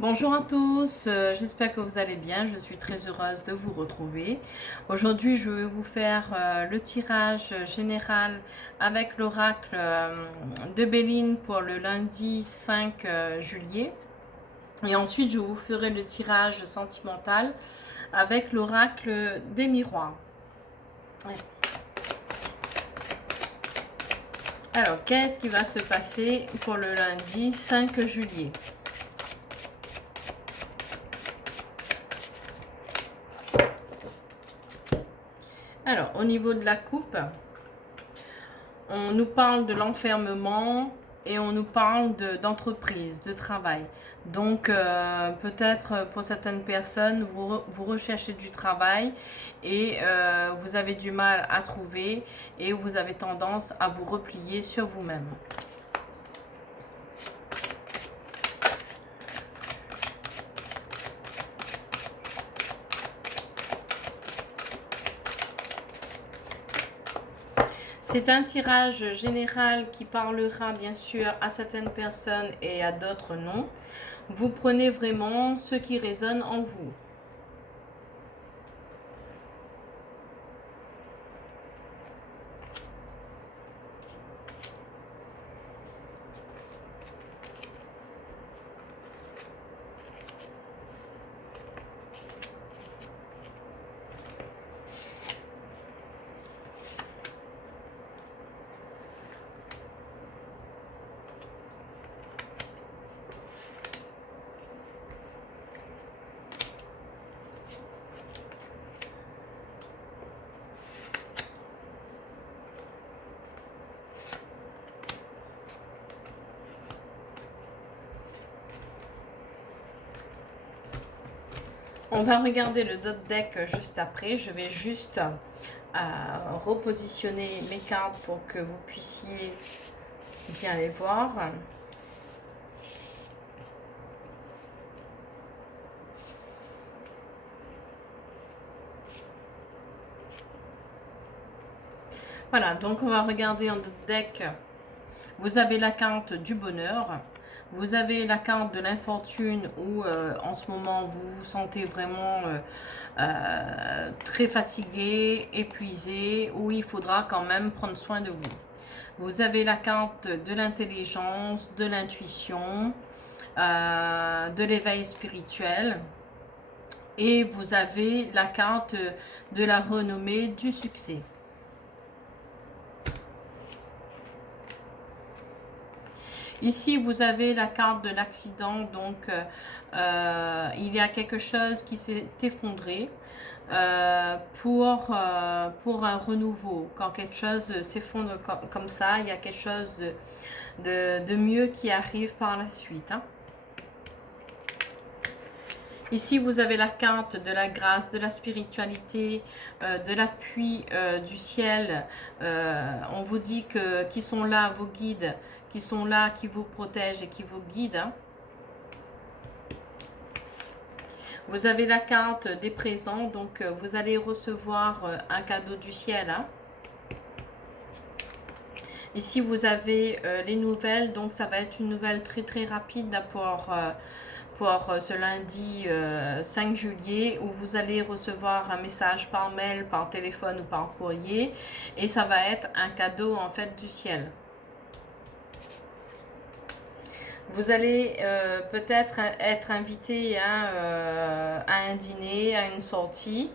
Bonjour à tous, j'espère que vous allez bien. Je suis très heureuse de vous retrouver. Aujourd'hui, je vais vous faire le tirage général avec l'oracle de Béline pour le lundi 5 juillet. Et ensuite, je vous ferai le tirage sentimental avec l'oracle des miroirs. Ouais. Alors, qu'est-ce qui va se passer pour le lundi 5 juillet? Alors, au niveau de la coupe, on nous parle de l'enfermement et on nous parle d'entreprise, de travail. Donc, peut-être pour certaines personnes, vous recherchez du travail et vous avez du mal à trouver et vous avez tendance à vous replier sur vous-même. C'est un tirage général qui parlera bien sûr à certaines personnes et à d'autres non. Vous prenez vraiment ce qui résonne en vous. On va regarder le dot deck juste après. Je vais juste repositionner mes cartes pour que vous puissiez bien les voir. Voilà, donc on va regarder en dot deck. Vous avez la carte du bonheur. Vous avez la carte de l'infortune où en ce moment vous vous sentez vraiment très fatigué, épuisé, où il faudra quand même prendre soin de vous. Vous avez la carte de l'intelligence, de l'intuition, de l'éveil spirituel. Et vous avez la carte de la renommée, du succès. Ici, vous avez la carte de l'accident, donc il y a quelque chose qui s'est effondré pour un renouveau. Quand quelque chose s'effondre comme ça, il y a quelque chose de mieux qui arrive par la suite. Hein. Ici, vous avez la carte de la grâce, de la spiritualité, de l'appui du ciel. On vous dit qu'ils sont là, vos guides, qui sont là, qui vous protègent et qui vous guident. Hein. Vous avez la carte des présents, donc vous allez recevoir un cadeau du ciel. Hein. Ici, vous avez les nouvelles, donc ça va être une nouvelle très très rapide là, pour ce lundi 5 juillet où vous allez recevoir un message par mail, par téléphone ou par courrier et ça va être un cadeau en fait du ciel. Vous allez peut-être être invité à un dîner, à une sortie,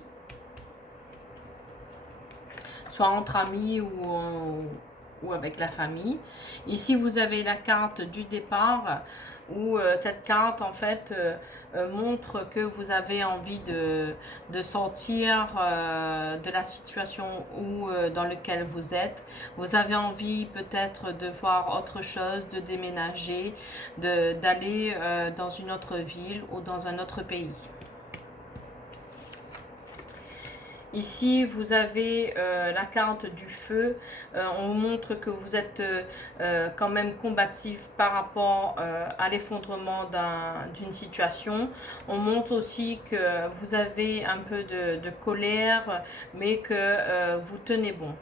soit entre amis ou avec la famille. Ici, vous avez la carte du départ où cette carte en fait montre que vous avez envie de sortir de la situation dans laquelle vous êtes. Vous avez envie peut-être de voir autre chose, de déménager, d'aller dans une autre ville ou dans un autre pays. Ici, vous avez la carte du feu. On montre que vous êtes quand même combatif par rapport à l'effondrement d'une situation. On montre aussi que vous avez un peu de colère, mais que vous tenez bon.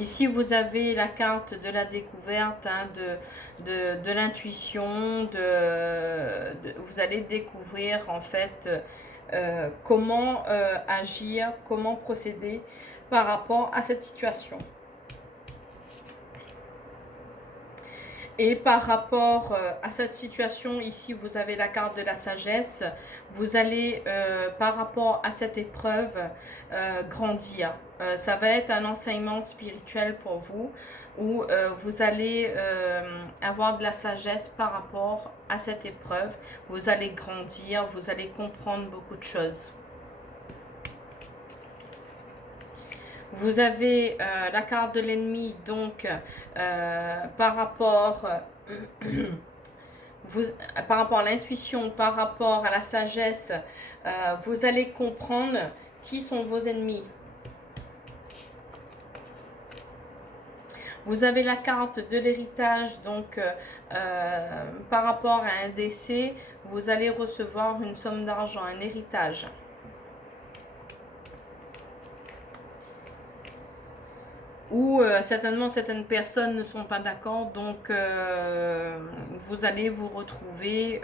Ici, vous avez la carte de la découverte, hein, de l'intuition, vous allez découvrir en fait comment agir, comment procéder par rapport à cette situation. Et par rapport à cette situation, ici, vous avez la carte de la sagesse. Vous allez, par rapport à cette épreuve, grandir. Ça va être un enseignement spirituel pour vous, où vous allez avoir de la sagesse par rapport à cette épreuve. Vous allez grandir, vous allez comprendre beaucoup de choses. Vous avez la carte de l'ennemi, donc par rapport par rapport à l'intuition, par rapport à la sagesse, vous allez comprendre qui sont vos ennemis. Vous avez la carte de l'héritage, donc par rapport à un décès, vous allez recevoir une somme d'argent, un héritage. Ou certainement certaines personnes ne sont pas d'accord, donc vous allez vous retrouver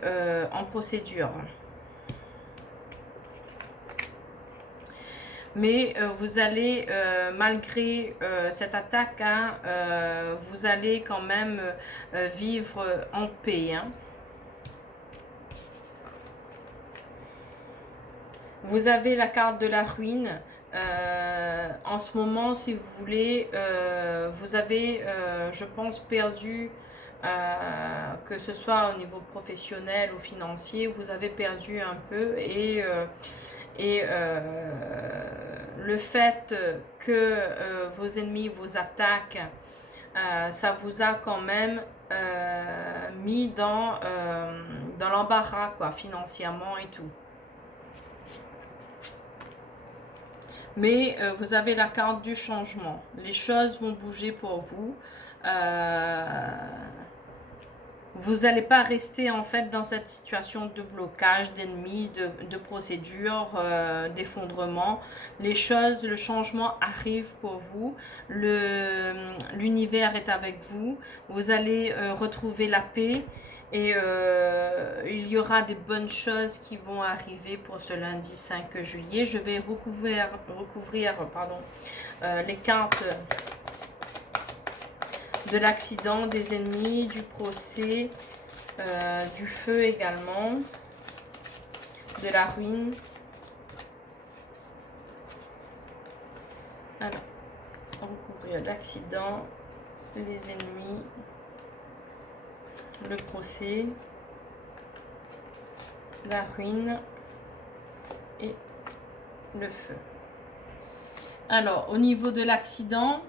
en procédure. Mais vous allez, malgré cette attaque, hein, vous allez quand même vivre en paix. Hein. Vous avez la carte de la ruine. En ce moment, si vous voulez, vous avez, je pense, perdu, que ce soit au niveau professionnel ou financier, vous avez perdu un peu et le fait que vos ennemis vous attaquent, ça vous a quand même mis dans l'embarras, quoi, financièrement et tout. Mais vous avez la carte du changement. Les choses vont bouger pour vous. Vous n'allez pas rester en fait dans cette situation de blocage, d'ennemi, de procédure, d'effondrement. Les choses, le changement arrive pour vous. L'univers est avec vous. Vous allez retrouver la paix. Et il y aura des bonnes choses qui vont arriver pour ce lundi 5 juillet. Je vais recouvrir les cartes de l'accident, des ennemis, du procès, du feu également, de la ruine. Alors, recouvrir l'accident, les ennemis, le procès, la ruine et le feu. Alors, au niveau de l'accident,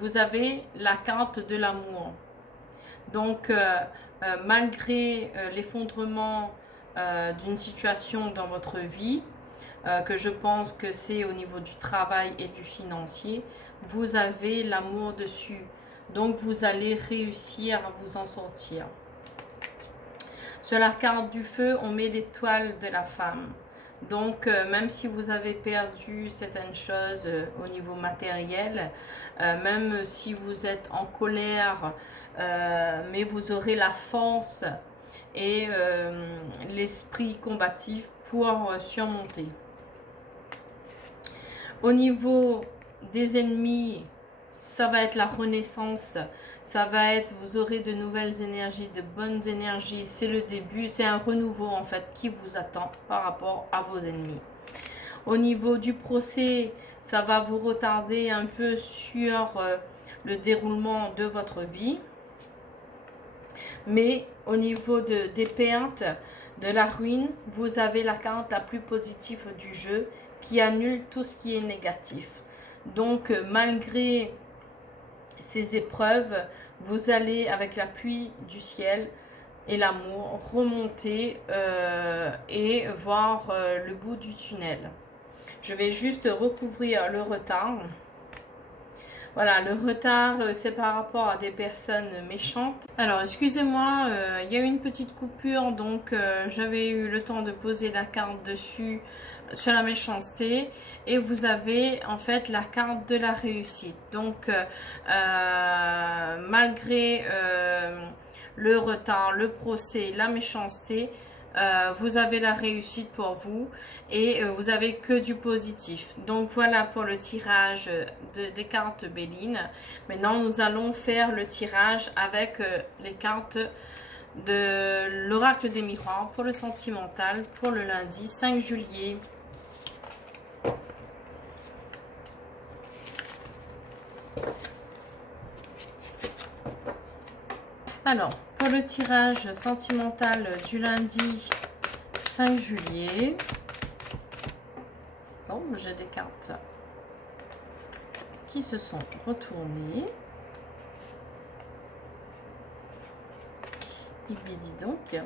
vous avez la carte de l'amour. Donc, malgré l'effondrement d'une situation dans votre vie, que je pense que c'est au niveau du travail et du financier, vous avez l'amour dessus. Donc, vous allez réussir à vous en sortir. Sur la carte du feu, on met l'étoile de la femme. Donc, même si vous avez perdu certaines choses au niveau matériel, même si vous êtes en colère, mais vous aurez la force et l'esprit combatif pour surmonter. Au niveau des ennemis, ça va être la renaissance, ça va être, vous aurez de nouvelles énergies, de bonnes énergies, c'est le début, c'est un renouveau en fait qui vous attend par rapport à vos ennemis. Au niveau du procès, ça va vous retarder un peu sur le déroulement de votre vie. Mais au niveau des pertes, de la ruine, vous avez la carte la plus positive du jeu qui annule tout ce qui est négatif. Donc malgré ces épreuves, vous allez avec l'appui du ciel et l'amour remonter et voir le bout du tunnel. Je vais juste recouvrir le retard. Voilà, le retard, c'est par rapport à des personnes méchantes. Alors, excusez-moi, il y a eu une petite coupure, donc j'avais eu le temps de poser la carte dessus sur la méchanceté, et vous avez en fait la carte de la réussite. Donc malgré le retard, le procès, la méchanceté, vous avez la réussite pour vous, et vous avez que du positif. Donc voilà pour le tirage des cartes Béline. Maintenant nous allons faire le tirage avec les cartes de l'oracle des miroirs pour le sentimental pour le lundi 5 juillet. Alors, pour le tirage sentimental du lundi 5 juillet, bon, j'ai des cartes qui se sont retournées. Il me dit donc.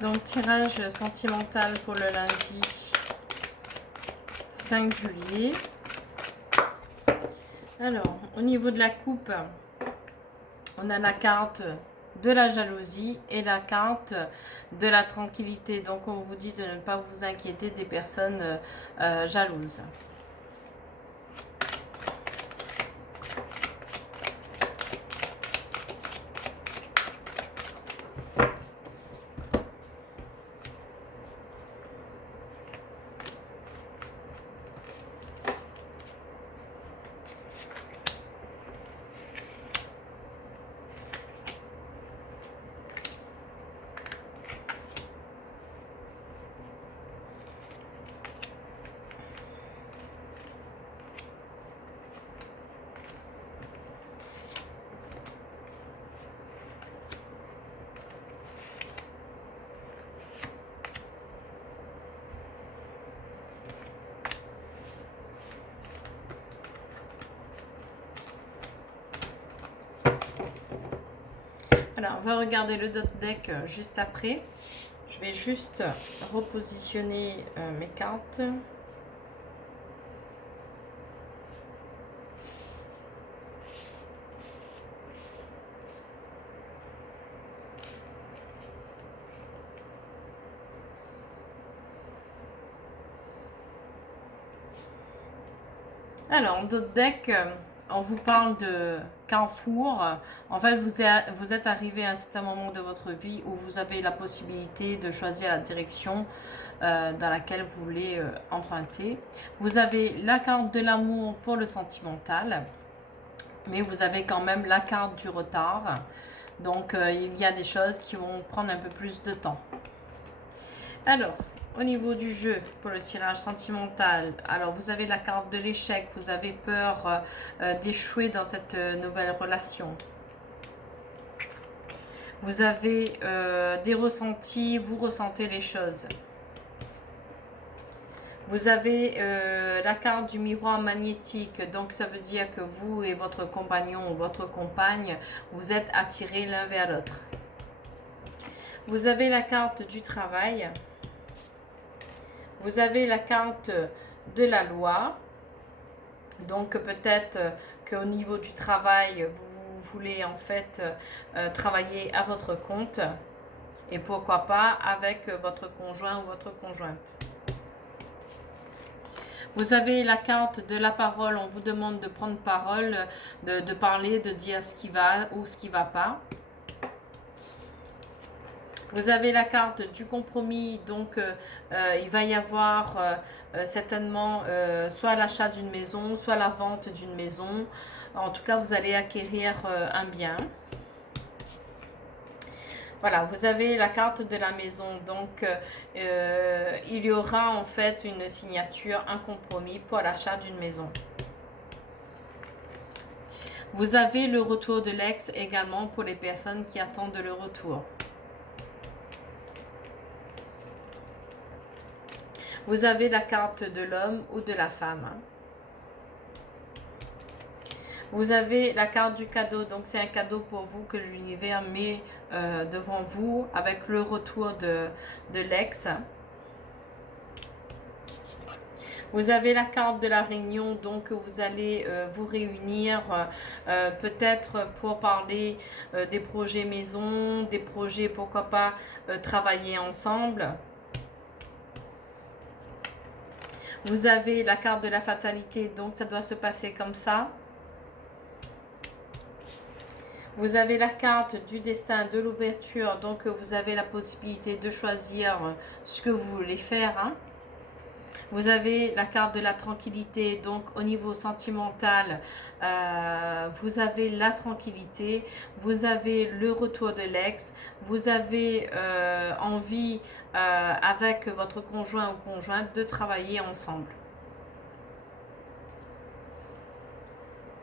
Donc, tirage sentimental pour le lundi 5 juillet. Alors, au niveau de la coupe, on a la carte de la jalousie et la carte de la tranquillité. Donc, on vous dit de ne pas vous inquiéter des personnes jalouses. Alors, on va regarder le dot deck juste après. Je vais juste repositionner mes cartes. Alors, dot deck, on vous parle de carrefour. En fait, vous êtes arrivé à un certain moment de votre vie où vous avez la possibilité de choisir la direction dans laquelle vous voulez emprunter. Vous avez la carte de l'amour pour le sentimental, mais vous avez quand même la carte du retard. Donc, il y a des choses qui vont prendre un peu plus de temps. Alors, au niveau du jeu, pour le tirage sentimental, alors vous avez la carte de l'échec, vous avez peur d'échouer dans cette nouvelle relation. Vous avez des ressentis, vous ressentez les choses. Vous avez la carte du miroir magnétique, donc ça veut dire que vous et votre compagnon ou votre compagne, vous êtes attirés l'un vers l'autre. Vous avez la carte du travail. Vous avez la carte de la loi. Donc peut-être qu'au niveau du travail, vous voulez en fait travailler à votre compte. Et pourquoi pas avec votre conjoint ou votre conjointe. Vous avez la carte de la parole. On vous demande de prendre parole, de parler, de dire ce qui va ou ce qui ne va pas. Vous avez la carte du compromis, donc il va y avoir certainement soit l'achat d'une maison, soit la vente d'une maison. En tout cas, vous allez acquérir un bien. Voilà, vous avez la carte de la maison, donc il y aura en fait une signature, un compromis pour l'achat d'une maison. Vous avez le retour de l'ex également pour les personnes qui attendent le retour. Vous avez la carte de l'homme ou de la femme. Vous avez la carte du cadeau, donc c'est un cadeau pour vous que l'univers met devant vous avec le retour de l'ex. Vous avez la carte de la réunion, donc vous allez vous réunir peut-être pour parler des projets maison, des projets pourquoi pas travailler ensemble. Vous avez la carte de la fatalité, donc ça doit se passer comme ça. Vous avez la carte du destin, de l'ouverture, donc vous avez la possibilité de choisir ce que vous voulez faire. Hein. Vous avez la carte de la tranquillité, donc au niveau sentimental, vous avez la tranquillité, vous avez le retour de l'ex, vous avez envie avec votre conjoint ou conjointe de travailler ensemble.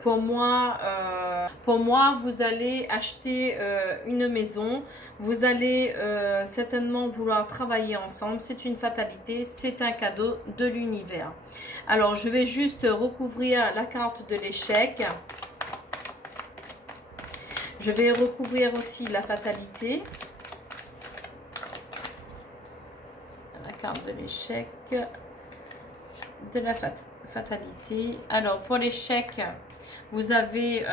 Pour moi, vous allez acheter une maison, vous allez certainement vouloir travailler ensemble, c'est une fatalité, c'est un cadeau de l'univers. Alors, je vais juste recouvrir la carte de l'échec. Je vais recouvrir aussi la fatalité. La carte de l'échec, de la fatalité. Alors, pour l'échec... Vous avez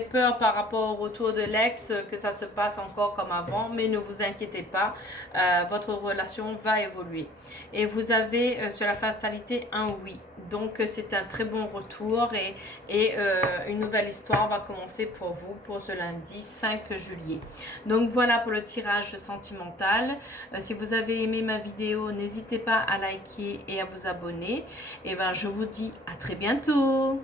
peur par rapport au retour de l'ex, que ça se passe encore comme avant, mais ne vous inquiétez pas, votre relation va évoluer. Et vous avez sur la fatalité un oui. Donc c'est un très bon retour et une nouvelle histoire va commencer pour vous pour ce lundi 5 juillet. Donc voilà pour le tirage sentimental. Si vous avez aimé ma vidéo, n'hésitez pas à liker et à vous abonner. Et ben je vous dis à très bientôt.